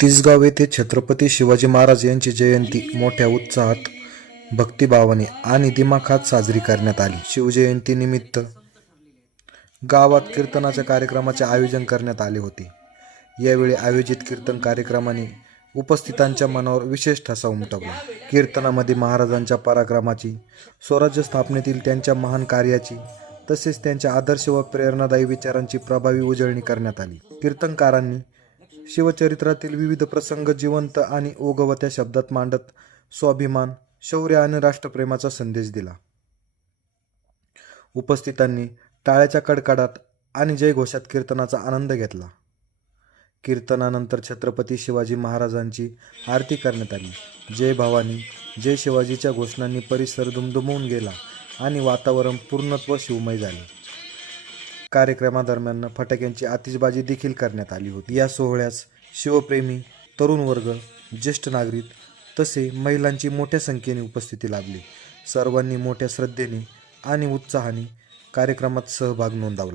तिसगाव येथे छत्रपती शिवाजी महाराज यांची जयंती मोठ्या उत्साहात, भक्तिभावाने आणि दिमाखात साजरी करण्यात आली. शिवजयंतीनिमित्त गावात कीर्तनाच्या कार्यक्रमाचे आयोजन करण्यात आले होते. यावेळी आयोजित कीर्तन कार्यक्रमाने उपस्थितांच्या मनावर विशेष ठसा उमटवला. कीर्तनामध्ये महाराजांच्या पराक्रमाची, स्वराज्य स्थापनेतील त्यांच्या महान कार्याची तसेच त्यांच्या आदर्श व प्रेरणादायी विचारांची प्रभावी उजळणी करण्यात आली. कीर्तनकारांनी शिवचरित्रातील विविध प्रसंग जिवंत आणि ओघवत्या शब्दात मांडत स्वाभिमान, शौर्य आणि राष्ट्रप्रेमाचा संदेश दिला. उपस्थितांनी टाळ्याच्या कडकडाट आणि जयघोषात कीर्तनाचा आनंद घेतला. कीर्तनानंतर छत्रपती शिवाजी महाराजांची आरती करण्यात आली. जय भवानी, जय शिवाजीच्या घोषणांनी परिसर दुमदुमून गेला आणि वातावरण पूर्णत्व शिवमय झाले. कार्यक्रमादरम्यान फटाक्यांची आतिषबाजी देखील करण्यात आली होती. या सोहळ्यास शिवप्रेमी, तरुण वर्ग, ज्येष्ठ नागरिक तसे महिलांची मोठ्या संख्येने उपस्थिती लाभली. सर्वांनी मोठ्या श्रद्धेने आणि उत्साहाने कार्यक्रमात सहभाग नोंदवला.